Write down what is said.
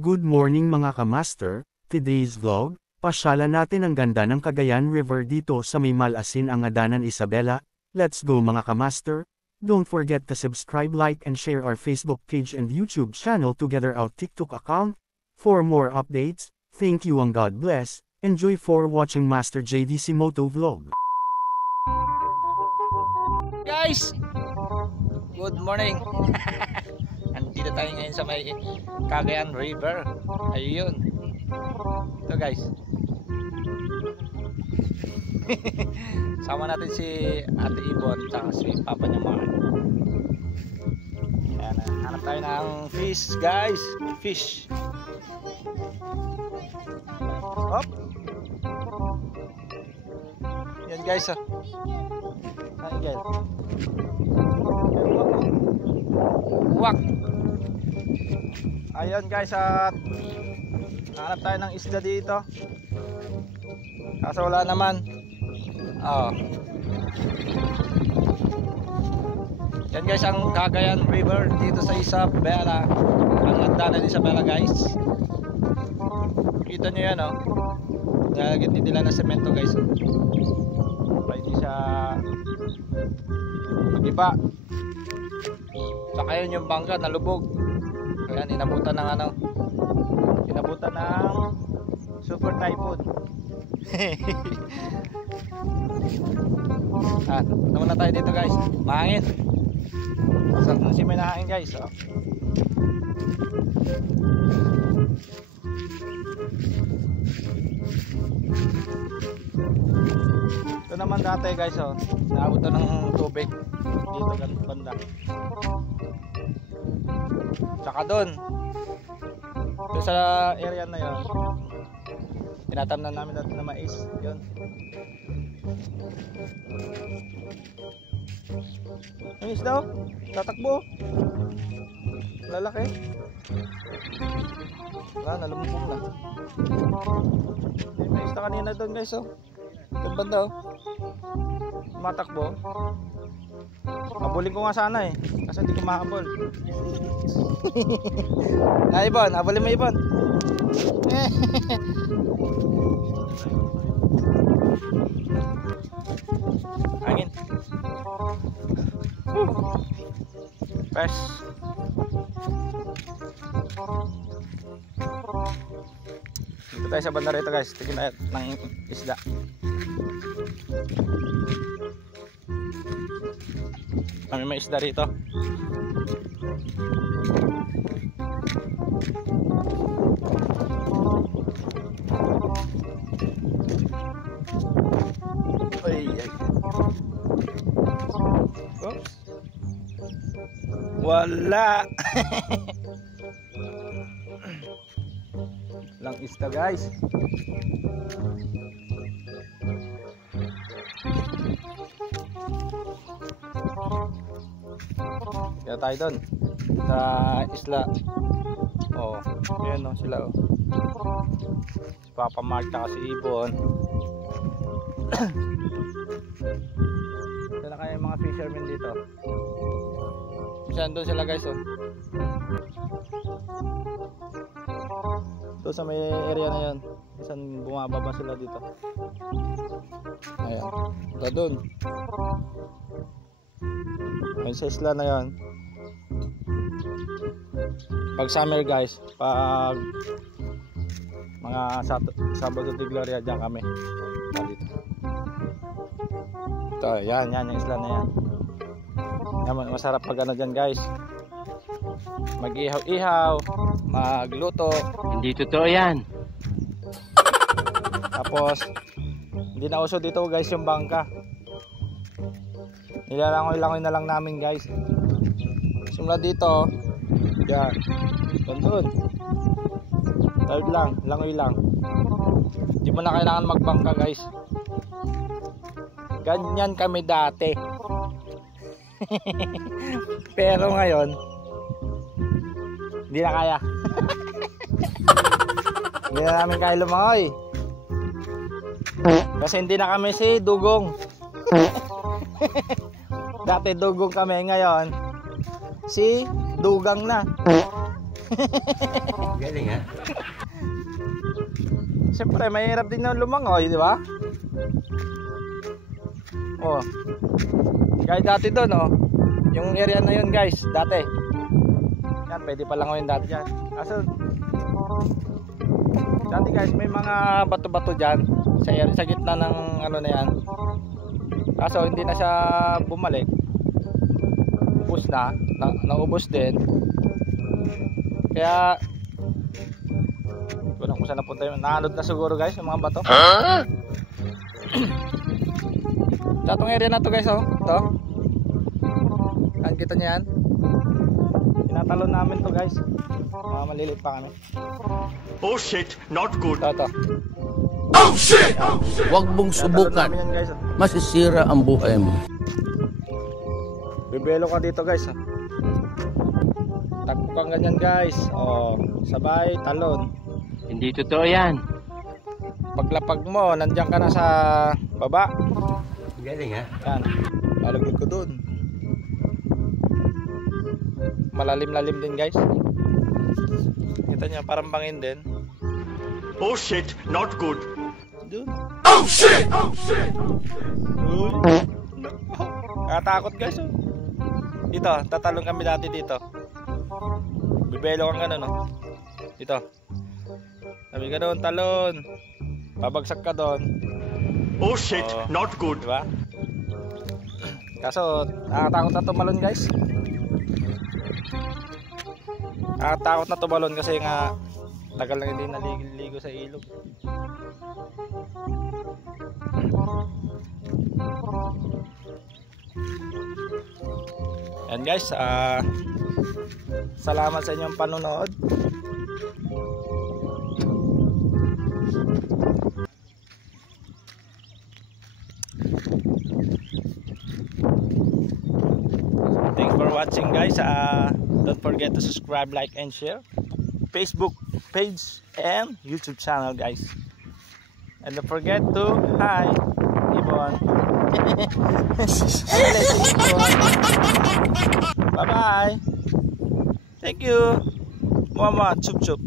Good morning mga kamaster, today's vlog, pasyalan natin ang ganda ng Cagayan River dito sa may Malasin ang Adanan Isabela. Let's go mga kamaster, don't forget to subscribe, like and share our Facebook page and YouTube channel together our TikTok account. For more updates, thank you and God bless, enjoy for watching Master JDC Moto Vlog. Guys, good morning. Andito tayo ngayon sa may Cagayan River. Ayun. Ito guys. Sama natin si Ate Ibon at si Papa niya Mark. Ayan, hanap tayo ng fish guys. Fish. Hop. Yan guys. Ay guys. Wak. Ayun guys, at hanap tayo ng isda dito. Kaso wala naman. Yan guys ang Cagayan River dito sa Isabela. Ang Adanan Isabela guys. Kita nyo yan Nalagyan din nila ng semento guys. Para hindi siya mag-iba. Saka yun yung bangka nalubog. Ayan, inabutan ng inabutan ng super typhoon. Naman na tayo dito guys. Mahangin. Sarap na si may nahangin guys. Ito naman dati guys. Naabutan ng tubig dito ganito banda. Tsaka doon sa area na yun, tinatamnan namin natin na mais. Yun. Yung isda tatakbo. Lalaki. Wala, nalumubog na. May isda kanina doon guys. Doon banda matakbo. Habulin ko nga sana kasi hindi ko mahabol. Ibon, habulin mo Ibon. Hangin. Fresh. Dito tayo sa banda rito guys. Tignan tayo ng isda. Kami may isda rito. Ay. Oops. Wala. Lang isda guys. Kaya tayo doon sa isla. Ayan sila si Papa Mark at si Ibon. Sila kaya yung mga fishermen dito. Saan doon sila guys doon sa may area na yun. Saan bumababa sila dito. Ayan. Ito doon. Ayun sa isla na yun. Pag summer guys, pag mga Sabado de Gloria dyan kami dito. Ito, yan yung isla na yan. Masarap pag dyan guys, mag-ihaw-ihaw, magluto. Hindi totoo yan. Tapos hindi na uso dito guys yung bangka. Nilalangoy-langoy na lang namin guys. Simula dito, yan, doon. Third lang, langoy lang. Hindi mo na kailangan magbangka guys. Ganyan kami dati. Pero ngayon, hindi na kaya. Hindi na namin kaya lumangoy. Kasi hindi na kami si Dugong. Dati Dugong kami, ngayon si Dugang na. Galing ha? Siyempre, mahirap din na lumangoy, di ba? Oh. Kahit dati doon, oh. Yung area na yun, guys, dati. Yan, pwede pa langoyin dati dyan. Kaso, dati guys, may mga bato-bato dyan sa gitna ng ano na yan. Kaso, hindi na siya bumalik. Ubus na, naubos din. Kaya, wala kung saan napunta yun. Naanod na siguro guys, yung mga bato. Sa itong area na to guys, oh. Ito. Kita nyo yan. Tinatalon namin to guys. Mga maliliit pa kami. Oh shit, not good. Ito. Oh shit! Huwag mong subukan. Yan, guys, oh. Masisira ang buhay mo. Bibelo ka dito guys, oh. Takbo kang ganyan guys. Oh, sabay, talon. Hindi totoo yan. Paglapag mo, nandiyan ka na sa baba. Galing ha? Yan. Malaglag ko dun. Malalim-lalim din guys. Kita nyo, parang bangin din. Oh shit, not good. Dun. Oh shit! Oh shit! Uy. Nakatakot guys, oh. Dito, tatalon kami dati dito. Bibelo kang gano'n, oh. Dito. Sabi ka doon, talon. Babagsak ka doon. Oh shit, Oh. not good. Diba? Kaso, nakakatakot na tumalon guys. Nakakatakot na tumalon kasi nga tagal lang hindi naliligo sa ilog. Yan guys, salamat sa inyong panonood. Thanks for watching guys. Don't forget to subscribe, like and share Facebook page and YouTube channel guys. And don't forget to hi Ibon. Bye bye. Thank you. Mama chup chup.